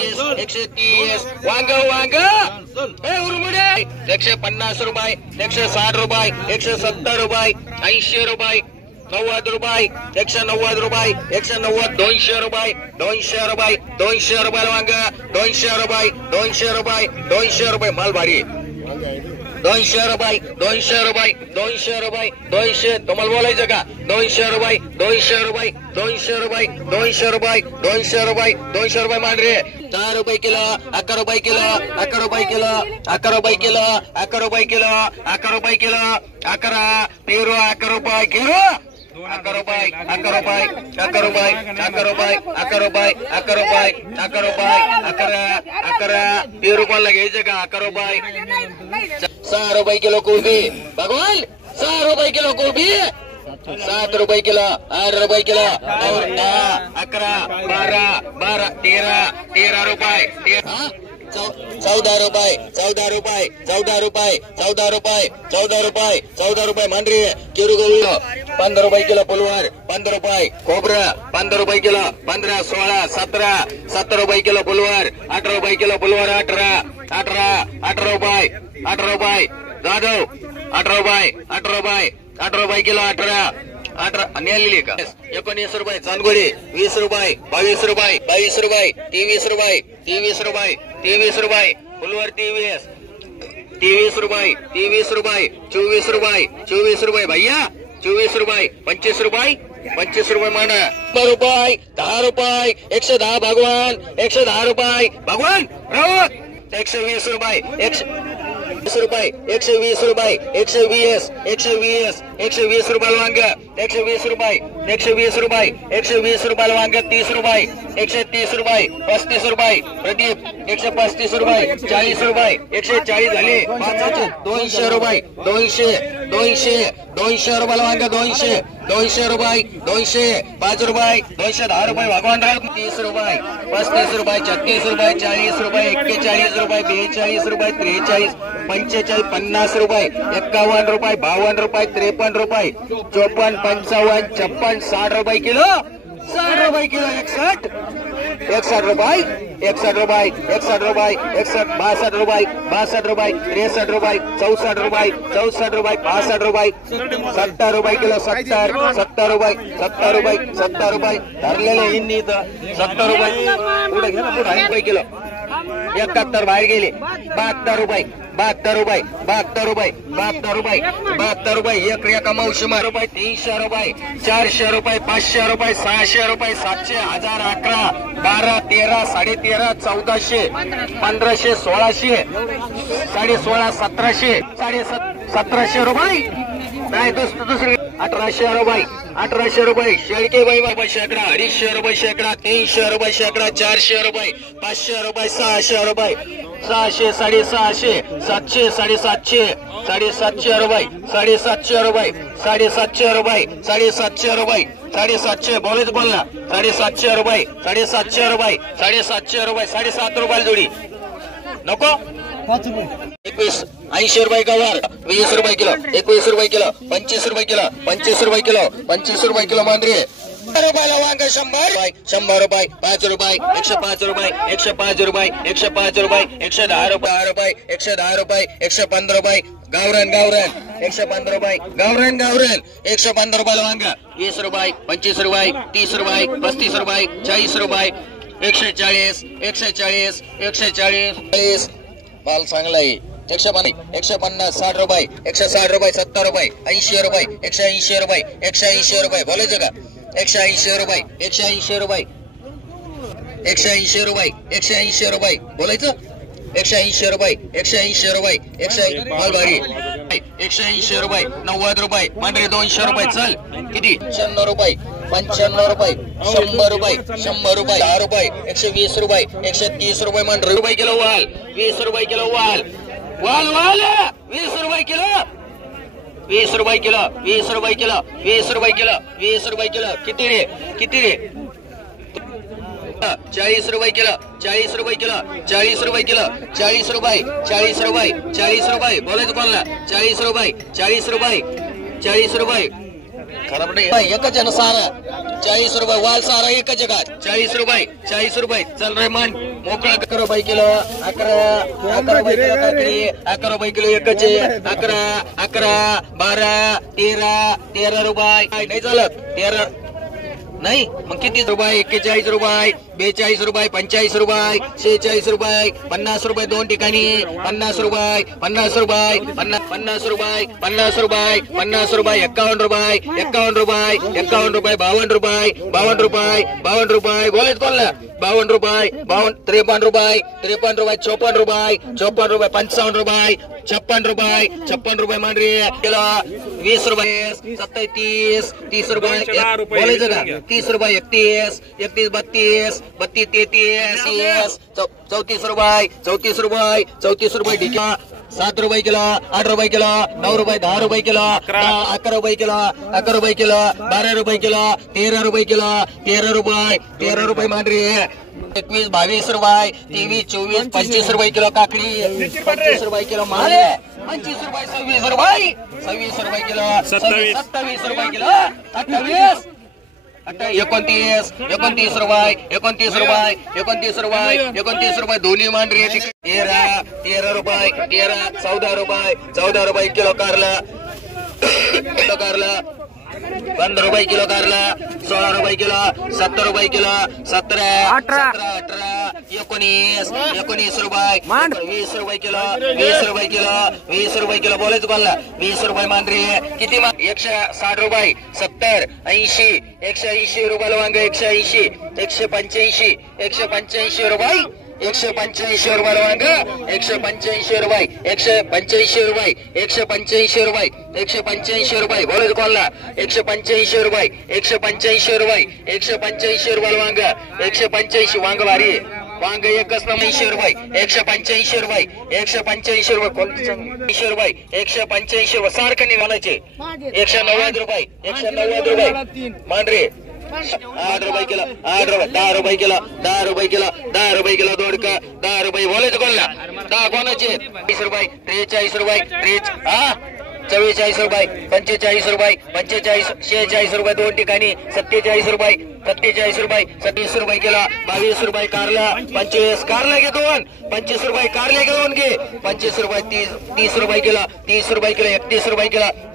130 वांग वांग उरमुडे 150 रुपये 160 रुपये 170 रुपये 80 रुपये 90 रुपये 190 रुपये 190 200 रुपये 200 रुपये 200 रुपये वांग 200 रुपये 200 रुपये 200 रुपये माल भारी 200 रुपये 200 रुपये 200 रुपये 200 तुम्हाला बोलायचं का 200 रुपये 200 रुपये 200 रुपये 200 रुपये 200 रुपये 200 रुपये मान रे 10 रुपये किलो 11 रुपये किलो 11 रुपये किलो 11 रुपये किलो 11 रुपये किलो 11 रुपये किलो 11 पेरू 11 रुपये किलो 11 रुपये 11 रुपये 11 रुपये 11 रुपये 11 रुपये 11 रुपये 11 रुपये 11 पेरू कोणाला घ्यायचं का 11 रुपये 6 रुपये किलो कोबी भगवान 6 रुपये किलो कोबी 7 रुपये किलो 8 रुपये किलो 10 11 12 13 रुपये 14 रुपये 14 रुपये 14 रुपये 14 रुपये 14 रुपये 14 रुपये मान रे किरू 15 रुपये किलो पुलवार 15 रुपये खोबरा 15 रुपये किलो 15 16 17 17 रुपये किलो पुलवार 18 रुपये किलो पुलवार 18 रुपये 18 रुपये जाधव 18 रुपये 18 रुपये 18 रुपये किलो 18 नेलेली का 19 रुपये चांदगोडी 20 रुपये 22 रुपये 22 रुपये 23 रुपये 23 रुपये 23 रुपये पुलवार 23 रुपये 23 रुपये 24 रुपये 24 रुपये भैया 24 रुपये 25 रुपये 25 रुपये माना 10 रुपये 10 रुपये 110 भगवान 110 रुपये भगवान 120 रुपये 120 रुपये 120 रुपये 120 रुपये वांग 120 रुपये 120 रुपये 120 रुपये वांग 30 रुपये 130 रुपये 35 रुपये प्रदीप 135 रुपये 40 रुपये 140 झाले 200 रुपये 200 रुपये वांग 200 रुपये 200 5 रुपये 210 रुपये भगवान 30 रुपये 35 रुपये 36 रुपये 40 रुपये 41 रुपये 42 रुपये 43 45 50 रुपये 51 रुपये 52 रुपये 53 रुपये 54 55 56 60 रुपये किलो 60 रुपये किलो 61 रुपये 61 रुपये 61 रुपये 61 62 रुपये 62 रुपये 63 रुपये 64 रुपये 64 रुपये 65 रुपये 70 रुपये किलो 70 रुपये 70 रुपये धरलेले हिंदी 70 रुपये पुढे घे ना पुढे 80 किलो 71 बाहेर गेले 72 रुपये 72 रुपये एक एका मावशी रुपये 300 रुपये 400 रुपये 500 रुपये 600 रुपये 700 1000 11 12 13 13.5 1400 1500 1600 16.5 1700 1700 रुपये नाही दुसरी 1800 रुपये शेळके बाई शेकडा 250 रुपये शेकडा 300 रुपये शेकडा 400 रुपये 500 रुपये 600 रुपये 600 650 700 750 750 रुपये 750 रुपये 750 रुपये 750 रुपये 750 बोलेच बोलना 750 रुपये 750 रुपये 750 रुपये 7.5 रुपये जोडी नको 21 80 रुपये गवार 20 रुपये किलो 21 रुपये किलो 25 रुपये किलो 25 रुपये किलो 25 रुपये किलो मांजरी रुपयाला वांग 100 रुपये 5 रुपये 105 रुपये 105 रुपये 105 रुपये 110 रुपये 110 रुपये 115 रुपये गावरान 115 रुपये गावरान 115 रुपयाला वांग 20 रुपये 25 रुपये 30 रुपये 35 रुपये 40 रुपये 140 माल चांगला आहे 150 60 रुपये 160 रुपये 70 रुपये 80 रुपये 180 रुपये 180 रुपये बोलायचं का 180 रुपये 180 रुपये 180 रुपये 180 रुपये बोलायचं 180 रुपये 180 रुपये 180 माल भारी 180 रुपये 90 रुपये मांडरे 200 रुपये चल किती 96 रुपये 95 रुपये 100 रुपये 100 रुपये 10 रुपये 120 रुपये 130 रुपये मांडरे रुपये किलो वाल 20 रुपये किलो वाल 20 रुपये किलो 20 रुपये किलो 20 रुपये किलो 20 रुपये किलो 20 रुपये किलो किती रे 40 रुपये किलो 40 रुपये किलो 40 रुपये किलो 40 रुपये 40 रुपये 40 रुपये बोलायचं कोणाला 40 रुपये 40 रुपये 40 रुपये खराब नाही एकच आहे ना सारा 40 रुपये वाल सारा एकच जगात 40 रुपये चल रे मन मोकळा 11 रुपये किलो 11 रुपये किलो काकडी 11 रुपये किलो एकच आहे 11 12 13 रुपये नाही चालत 13 नाही मग किती रुपये 41 रुपये 42 रुपये 45 रुपये 46 रुपये 50 रुपये दोन ठिकाणी 50 रुपये 50 रुपये 50 रुपये 50 रुपये 50 रुपये 51 रुपये 51 रुपये 51 रुपये 52 रुपये 52 रुपये 52 रुपये बोलेत कोणला 52 रुपये 53 रुपये 54 रुपये 54 रुपये 55 रुपये 56 रुपये मान रे किलो 20 रुपये 27 30 रुपये बोलायचं का 30 रुपये 31 32 33 34 रुपये 34 रुपये ढिका 7 रुपये किलो 8 रुपये किलो 9 रुपये 10 रुपये किलो 11 रुपये किलो 11 रुपये किलो 12 रुपये किलो 13 रुपये किलो 13 रुपये मान रे 21 22 रुपये 23 24 25 रुपये किलो काकडी 25 रुपये किलो माले 25 रुपये 26 रुपये किलो 27 रुपये किलो 28 29 रुपये दोन्ही मांडरी 13 रुपये 14 रुपये किलो कारला 15 रुपये किलो कारला 16 रुपये किलो 70 रुपये किलो 17 18 19 रुपये 20 रुपये किलो 20 रुपये किलो बोलायचं बोलला 20 रुपये मांडरी किती 160 रुपये 70 80 180 रुपयाला वांग 180 185 रुपये 185 रुपयाला वांग 185 रुपये 185 रुपये बोलायचं कोणला 185 रुपये 185 रुपयाला वांग 185 वांग भारी वांग एकच ना 80 रुपये 185 रुपये 185 रुपये 185 रुपये सारखं नाही म्हणायचे 190 रुपये मांडरे 8 रुपये किलो 8 रुपये 10 रुपये किलो 10 रुपये किलो दोडका 10 रुपये बोलायचं कोणला 10 कोणाचे 20 रुपये 43 रुपये 44 रुपये 45 रुपये 46 रुपये दोन ठिकाणी 47 रुपये 27 रुपये किलो 22 रुपये कारला 25 कारला घे दोन 25 रुपये कारले घे दोन घे 25 रुपये 30 रुपये किलो 31 रुपये किलो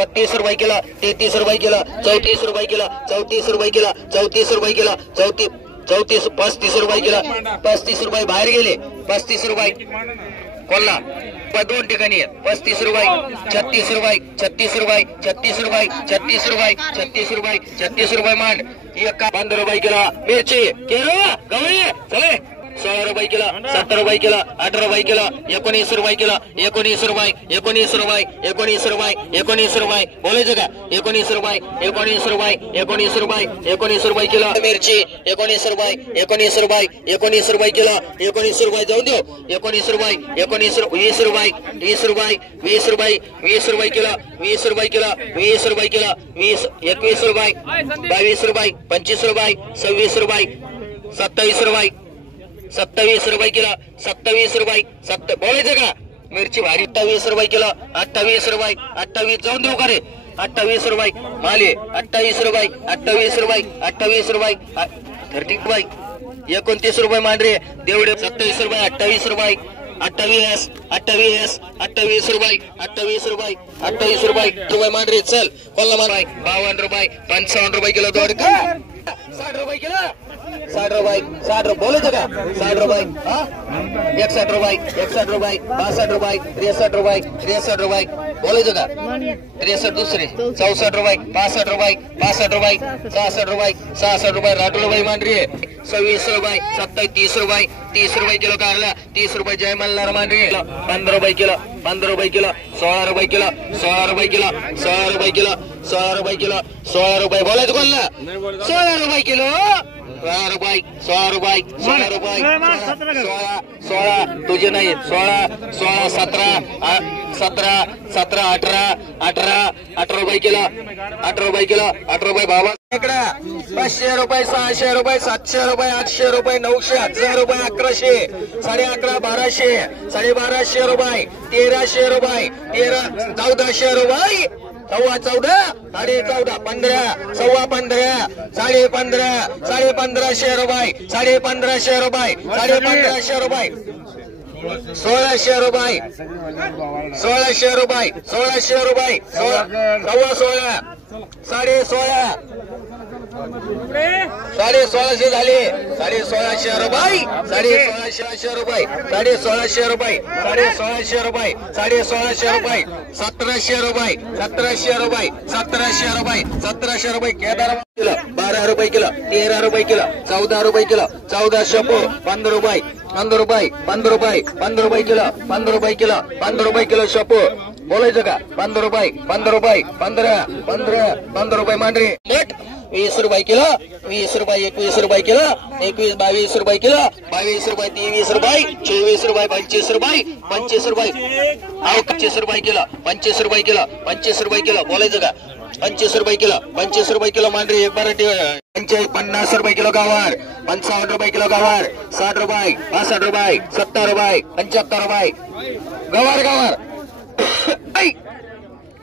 32 रुपये किलो 33 रुपये किलो 34 रुपये किलो 34 रुपये किलो 35 रुपये किलो 35 रुपये बाहेर गेले 35 रुपये कोल्हा दोन ठिकाणी 35 रुपये 36 रुपये मांड 15 रुपये किलो मिरची केलो गवळी चले 16 रुपये किलो 17 रुपये किलो 18 रुपये किलो 19 रुपये किलो 19 रुपये बोलायचं का 19 रुपये किलो मिरची 19 रुपये किलो 19 रुपये जाऊन देऊ 19 रुपये 20 रुपये किलो 20 रुपये किलो 21 रुपये 22 रुपये 25 रुपये 26 रुपये 27 रुपये किलो 27 रुपये बोलायचं का मिरची भारी 28 रुपये किलो 28 जाऊन देऊ का रे 28 रुपये माले 28 रुपये 30 रुपये 29 रुपये मांडरे देवडे 27 रुपये 28 रुपये 28 रुपये मांडरे चल कोल्हा मांडरे 52 रुपये 55 रुपये किलो दोडका 60 रुपये किलो 60 रुपये बोलायचं का 60 रुपये 61 रुपये 62 रुपये 63 रुपये बोलायचं का 63 दुसरे 64 रुपये 65 रुपये 66 रुपये राठ रुपये मांडरी 26 रुपये 27 30 रुपये किलो कारला 30 रुपये जय मल्हार मांडरी 15 रुपये किलो 16 रुपये किलो 16 रुपये बोलायचं कोणला 16 रुपये किलो 16 तुझे नाही 16 17 18 रुपये किलो 18 रुपये बाबा 500 रुपये 600 रुपये 700 रुपये 800 रुपये 900 1000 रुपये 1100 11.5 1200 12.5 रुपये 1300 रुपये 1400 रुपये सव्वा 14 साडे 14 15 सव्वा 15 साडे 15 साडे 1500 रुपये साडे 1500 रुपये साडे 1500 रुपये 1600 रुपये 1600 रुपये 1600 रुपये सव्वा 16 साडे 16 साडे 1600 झाले साडे 1600 रुपये साडे 1600 रुपये साडे 1600 रुपये साडे 1600 रुपये साडे 1600 रुपये 1700 रुपये 1700 रुपये 1700 रुपये 1700 रुपये केदार किलो 12 रुपये किलो 13 रुपये किलो 14 रुपये किलो 14 शपो 15 रुपये 15 रुपये 15 रुपये 15 रुपये किलो 15 रुपये किलो 15 रुपये किलो शपो बोलायचं का 15 रुपये 15 रुपये 15 15 15 रुपये मांडरी 20 रुपये किलो 20 रुपये 21 रुपये किलो 21 22 रुपये किलो 22 रुपये 23 रुपये 24 रुपये 25 रुपये 25 रुपये 25 रुपये किलो 25 रुपये किलो 25 रुपये किलो बोलायचं का 25 रुपये किलो 25 रुपये किलो मांडरी एक मराठी 50 रुपये किलो गावार 55 रुपये किलो गावार 60 रुपये 65 रुपये 70 रुपये 75 रुपये गावार गावार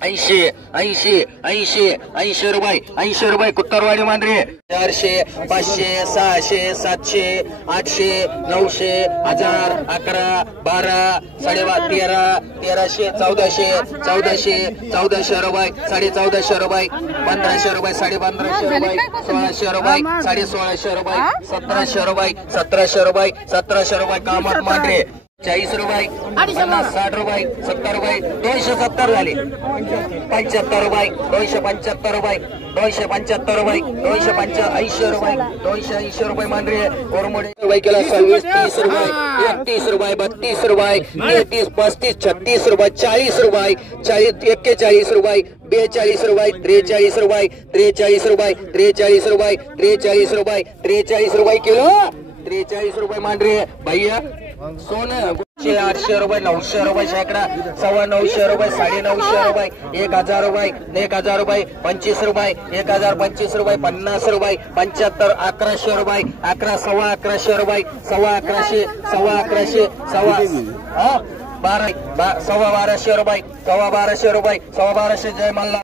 80 80 80 80 रुपये 80 रुपये कुत्तरवाडी मांडरी 400 500 600 700 800 900 1000 11 12 12.5 1300 1400 1400 रुपये 1450 रुपये 1500 रुपये 1550 रुपये 1600 रुपये 1650 रुपये 1700 रुपये 1700 रुपये 1700 रुपये कामत मांडरी 40 रुपये 50 60 रुपये 70 रुपये 270 झाले 75 रुपये 275 रुपये 275 रुपये 280 रुपये 280 रुपये मांडरी कोरमोडे रुपये किलो 26 30 रुपये 31 रुपये 32 रुपये 33 35 36 रुपये 40 रुपये 41 रुपये 42 रुपये 43 रुपये 43 रुपये 43 रुपये 43 रुपये 43 रुपये किलो 43 रुपये मांडरी भैया सोनं 800 रुपये 900 रुपये शेकडा 950 रुपये 950 रुपये 1000 रुपये 1000 रुपये 25 रुपये 1025 रुपये 50 रुपये 75 1100 रुपये 11 रुपये 1100 12 1200 रुपये 1200 रुपये 1200 जय मल्हार